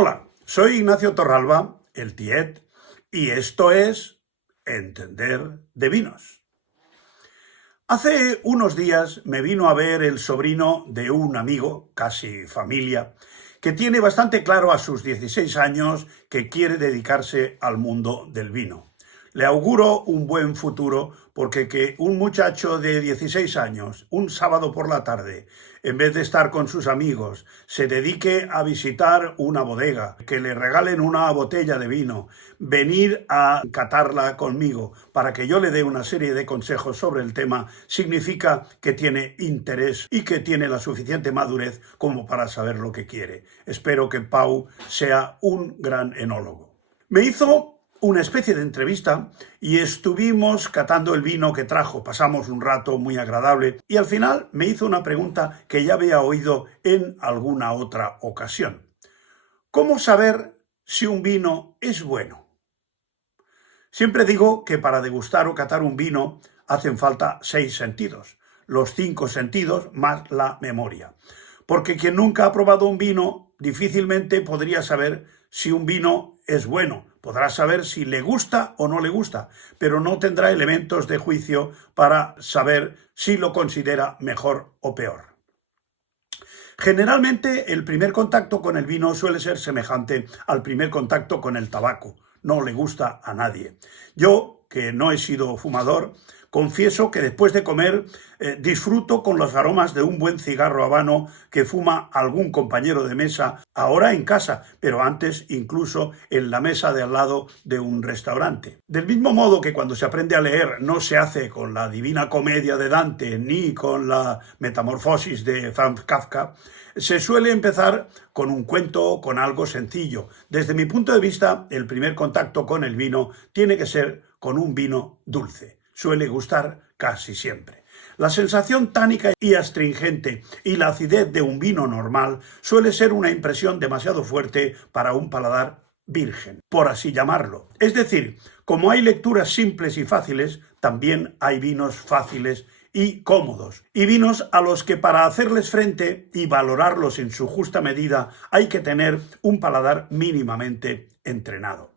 Hola, soy Ignacio Torralba, el Tiet, y esto es Entender de Vinos. Hace unos días me vino a ver el sobrino de un amigo, casi familia, que tiene bastante claro a sus 16 años que quiere dedicarse al mundo del vino. Le auguro un buen futuro porque que un muchacho de 16 años, un sábado por la tarde, en vez de estar con sus amigos, se dedique a visitar una bodega, que le regalen una botella de vino, venir a catarla conmigo para que yo le dé una serie de consejos sobre el tema, significa que tiene interés y que tiene la suficiente madurez como para saber lo que quiere. Espero que Pau sea un gran enólogo. Me hizo una especie de entrevista y estuvimos catando el vino que trajo. Pasamos un rato muy agradable y al final me hizo una pregunta que ya había oído en alguna otra ocasión. ¿Cómo saber si un vino es bueno? Siempre digo que para degustar o catar un vino hacen falta 6 sentidos, los 5 sentidos más la memoria. Porque quien nunca ha probado un vino difícilmente podría saber si un vino es bueno. Podrá saber si le gusta o no le gusta, pero no tendrá elementos de juicio para saber si lo considera mejor o peor. Generalmente el primer contacto con el vino suele ser semejante al primer contacto con el tabaco. No le gusta a nadie. Yo, que no he sido fumador, confieso que después de comer disfruto con los aromas de un buen cigarro habano que fuma algún compañero de mesa, ahora en casa, pero antes incluso en la mesa de al lado de un restaurante. Del mismo modo que cuando se aprende a leer no se hace con la Divina Comedia de Dante ni con la Metamorfosis de Franz Kafka, se suele empezar con un cuento, con algo sencillo. Desde mi punto de vista, el primer contacto con el vino tiene que ser con un vino dulce. Suele gustar casi siempre. La sensación tánica y astringente y la acidez de un vino normal suele ser una impresión demasiado fuerte para un paladar virgen, por así llamarlo. Es decir, como hay lecturas simples y fáciles, también hay vinos fáciles y cómodos, y vinos a los que para hacerles frente y valorarlos en su justa medida hay que tener un paladar mínimamente entrenado.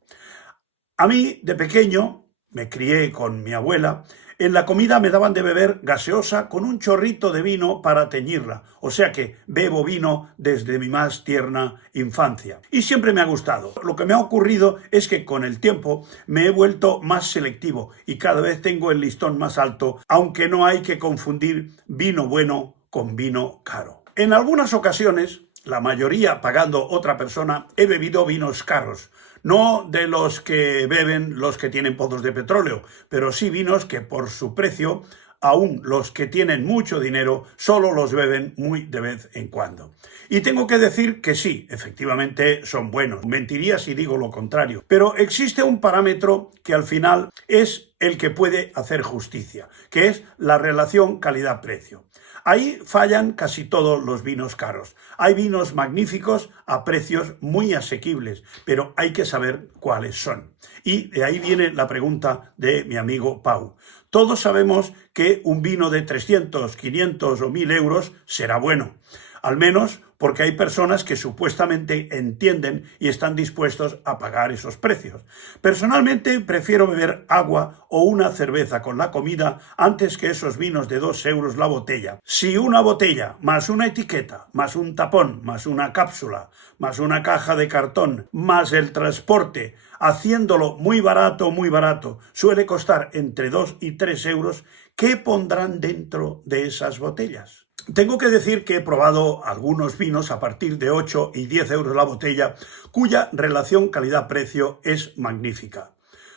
A mí, de pequeño, me crié con mi abuela, en la comida me daban de beber gaseosa con un chorrito de vino para teñirla, o sea que bebo vino desde mi más tierna infancia. Y siempre me ha gustado. Lo que me ha ocurrido es que con el tiempo me he vuelto más selectivo y cada vez tengo el listón más alto, aunque no hay que confundir vino bueno con vino caro. En algunas ocasiones, la mayoría pagando otra persona, he bebido vinos caros. No de los que beben los que tienen pozos de petróleo, pero sí vinos que por su precio, aún los que tienen mucho dinero, solo los beben muy de vez en cuando. Y tengo que decir que sí, efectivamente son buenos. Mentiría si digo lo contrario. Pero existe un parámetro que al final es el que puede hacer justicia, que es la relación calidad-precio. Ahí fallan casi todos los vinos caros. Hay vinos magníficos a precios muy asequibles, pero hay que saber cuáles son. Y de ahí viene la pregunta de mi amigo Pau. Todos sabemos que un vino de 300, 500 o 1000 euros será bueno. Al menos porque hay personas que supuestamente entienden y están dispuestos a pagar esos precios. Personalmente prefiero beber agua o una cerveza con la comida antes que esos vinos de 2 euros la botella. Si una botella, más una etiqueta, más un tapón, más una cápsula, más una caja de cartón, más el transporte, haciéndolo muy barato, suele costar entre 2 y 3 euros, ¿qué pondrán dentro de esas botellas? Tengo que decir que he probado algunos vinos a partir de 8 y 10 euros la botella, cuya relación calidad-precio es magnífica.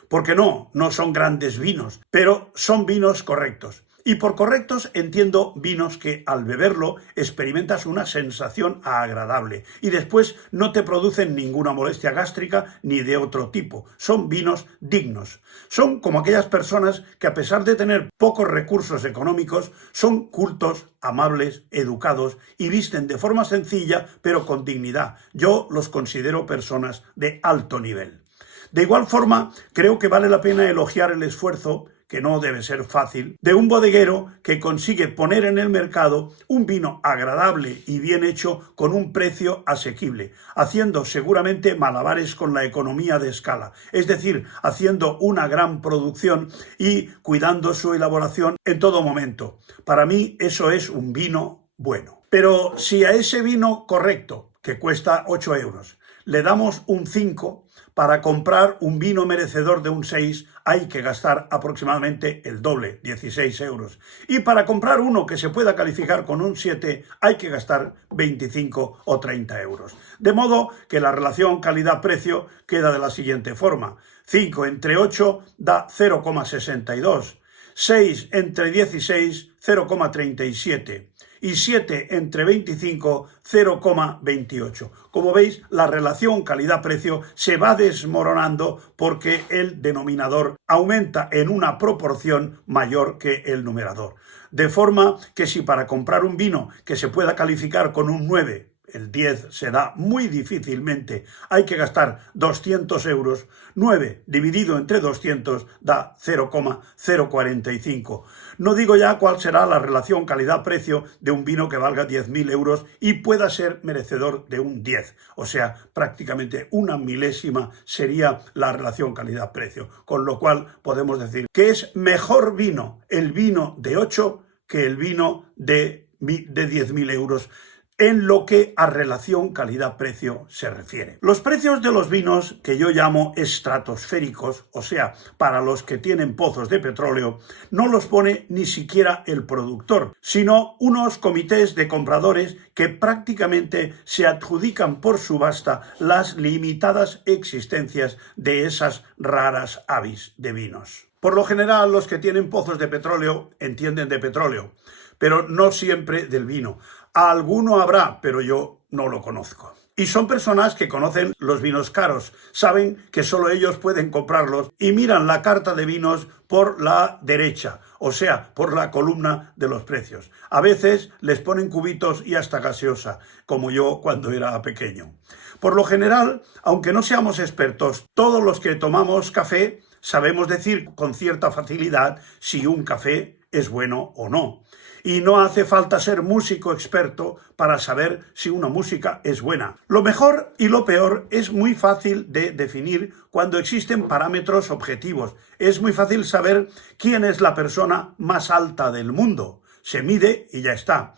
Porque no son grandes vinos, pero son vinos correctos. Y por correctos entiendo vinos que al beberlo experimentas una sensación agradable y después no te producen ninguna molestia gástrica ni de otro tipo. Son vinos dignos. Son como aquellas personas que a pesar de tener pocos recursos económicos son cultos, amables, educados y visten de forma sencilla pero con dignidad. Yo los considero personas de alto nivel. De igual forma, creo que vale la pena elogiar el esfuerzo que no debe ser fácil, de un bodeguero que consigue poner en el mercado un vino agradable y bien hecho con un precio asequible, haciendo seguramente malabares con la economía de escala, es decir, haciendo una gran producción y cuidando su elaboración en todo momento. Para mí eso es un vino bueno. Pero si a ese vino correcto, que cuesta 8 euros, le damos un 5, para comprar un vino merecedor de un 6 hay que gastar aproximadamente el doble, 16 euros. Y para comprar uno que se pueda calificar con un 7 hay que gastar 25 o 30 euros. De modo que la relación calidad-precio queda de la siguiente forma. 5 entre 8 da 0,62. 6 entre 16, 0,37. Y 7 entre 25, 0,28. Como veis, la relación calidad-precio se va desmoronando porque el denominador aumenta en una proporción mayor que el numerador. De forma que si para comprar un vino que se pueda calificar con un 9, el 10 se da muy difícilmente, hay que gastar 200 euros, 9 dividido entre 200 da 0,045. No digo ya cuál será la relación calidad-precio de un vino que valga 10.000 euros y pueda ser merecedor de un 10, o sea, prácticamente una milésima sería la relación calidad-precio, con lo cual podemos decir que es mejor vino el vino de 8 que el vino de 10.000 euros, en lo que a relación calidad-precio se refiere. Los precios de los vinos, que yo llamo estratosféricos, o sea, para los que tienen pozos de petróleo, no los pone ni siquiera el productor, sino unos comités de compradores que prácticamente se adjudican por subasta las limitadas existencias de esas raras avis de vinos. Por lo general, los que tienen pozos de petróleo entienden de petróleo, pero no siempre del vino. Alguno habrá, pero yo no lo conozco. Y son personas que conocen los vinos caros, saben que solo ellos pueden comprarlos y miran la carta de vinos por la derecha, o sea, por la columna de los precios. A veces les ponen cubitos y hasta gaseosa, como yo cuando era pequeño. Por lo general, aunque no seamos expertos, todos los que tomamos café sabemos decir con cierta facilidad si un café es bueno o no. Y no hace falta ser músico experto para saber si una música es buena. Lo mejor y lo peor es muy fácil de definir cuando existen parámetros objetivos. Es muy fácil saber quién es la persona más alta del mundo. Se mide y ya está.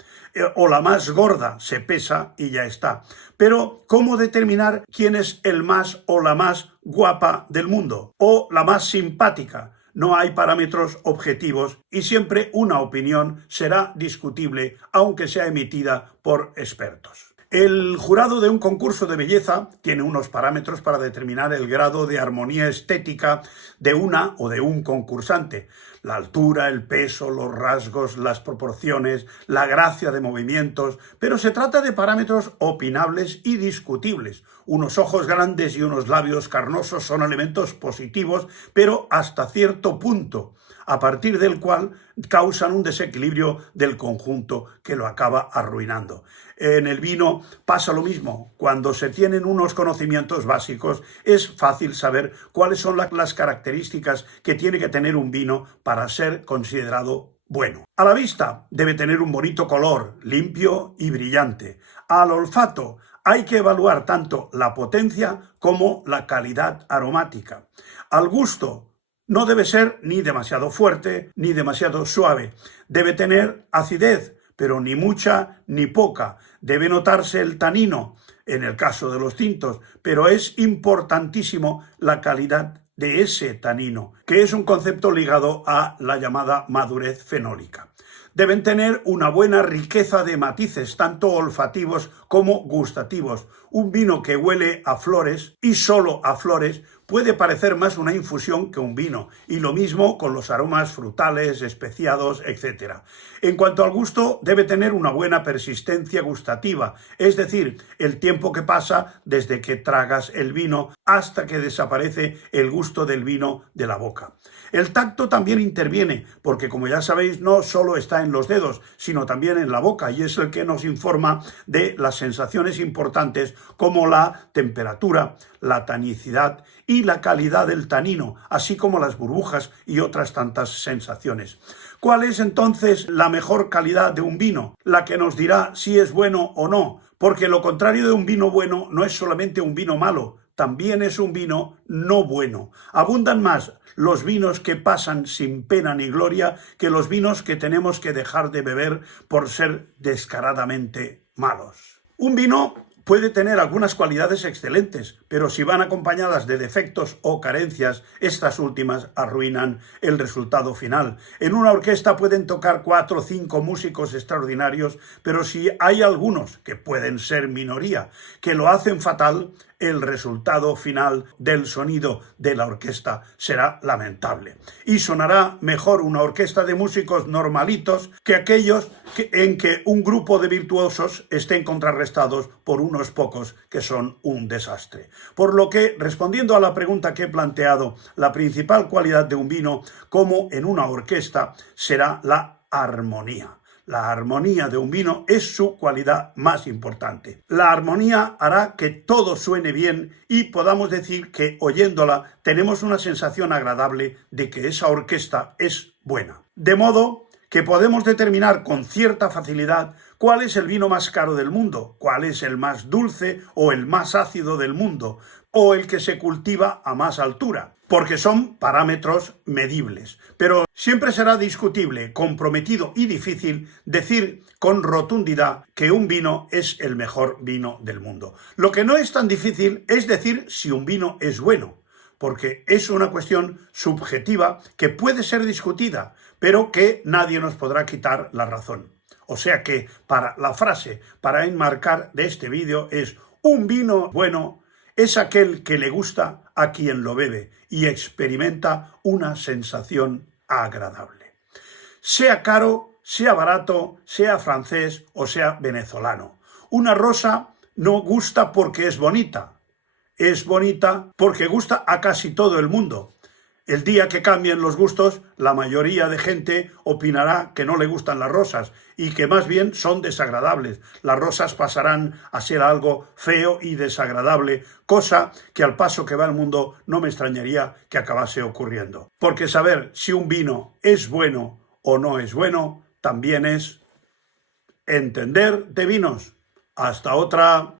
O la más gorda, se pesa y ya está. Pero, ¿cómo determinar quién es el más o la más guapa del mundo? O la más simpática. No hay parámetros objetivos y siempre una opinión será discutible, aunque sea emitida por expertos. El jurado de un concurso de belleza tiene unos parámetros para determinar el grado de armonía estética de una o de un concursante. La altura, el peso, los rasgos, las proporciones, la gracia de movimientos, pero se trata de parámetros opinables y discutibles. Unos ojos grandes y unos labios carnosos son elementos positivos, pero hasta cierto punto, a partir del cual causan un desequilibrio del conjunto que lo acaba arruinando. En el vino pasa lo mismo. Cuando se tienen unos conocimientos básicos, es fácil saber cuáles son las características que tiene que tener un vino para ser considerado bueno. A la vista debe tener un bonito color, limpio y brillante. Al olfato hay que evaluar tanto la potencia como la calidad aromática. Al gusto, no debe ser ni demasiado fuerte ni demasiado suave. Debe tener acidez, pero ni mucha ni poca. Debe notarse el tanino, en el caso de los tintos, pero es importantísimo la calidad de ese tanino, que es un concepto ligado a la llamada madurez fenólica. Deben tener una buena riqueza de matices, tanto olfativos como gustativos. Un vino que huele a flores y solo a flores puede parecer más una infusión que un vino, y lo mismo con los aromas frutales, especiados, etc. En cuanto al gusto, debe tener una buena persistencia gustativa, es decir, el tiempo que pasa desde que tragas el vino hasta que desaparece el gusto del vino de la boca. El tacto también interviene, porque como ya sabéis, no solo está en los dedos, sino también en la boca, y es el que nos informa de las sensaciones importantes como la temperatura, la tanicidad y y la calidad del tanino, así como las burbujas y otras tantas sensaciones. ¿Cuál es entonces la mejor calidad de un vino? La que nos dirá si es bueno o no, porque lo contrario de un vino bueno no es solamente un vino malo, también es un vino no bueno. Abundan más los vinos que pasan sin pena ni gloria que los vinos que tenemos que dejar de beber por ser descaradamente malos. Un vino puede tener algunas cualidades excelentes, pero si van acompañadas de defectos o carencias, estas últimas arruinan el resultado final. En una orquesta pueden tocar 4 o 5 músicos extraordinarios, pero si hay algunos, que pueden ser minoría, que lo hacen fatal, el resultado final del sonido de la orquesta será lamentable. Y sonará mejor una orquesta de músicos normalitos que aquellos en que un grupo de virtuosos estén contrarrestados por unos pocos que son un desastre. Por lo que, respondiendo a la pregunta que he planteado, la principal cualidad de un vino, como en una orquesta, será la armonía. La armonía de un vino es su cualidad más importante. La armonía hará que todo suene bien y podamos decir que oyéndola tenemos una sensación agradable de que esa orquesta es buena. De modo que podemos determinar con cierta facilidad cuál es el vino más caro del mundo, cuál es el más dulce o el más ácido del mundo, o el que se cultiva a más altura, porque son parámetros medibles. Pero siempre será discutible, comprometido y difícil decir con rotundidad que un vino es el mejor vino del mundo. Lo que no es tan difícil es decir si un vino es bueno, porque es una cuestión subjetiva que puede ser discutida, pero que nadie nos podrá quitar la razón. O sea que la frase para enmarcar de este vídeo es: un vino bueno es aquel que le gusta a quien lo bebe y experimenta una sensación agradable. Sea caro, sea barato, sea francés o sea venezolano. Una rosa no gusta porque es bonita porque gusta a casi todo el mundo. El día que cambien los gustos, la mayoría de gente opinará que no le gustan las rosas y que más bien son desagradables. Las rosas pasarán a ser algo feo y desagradable, cosa que al paso que va el mundo no me extrañaría que acabase ocurriendo. Porque saber si un vino es bueno o no es bueno también es entender de vinos. Hasta otra.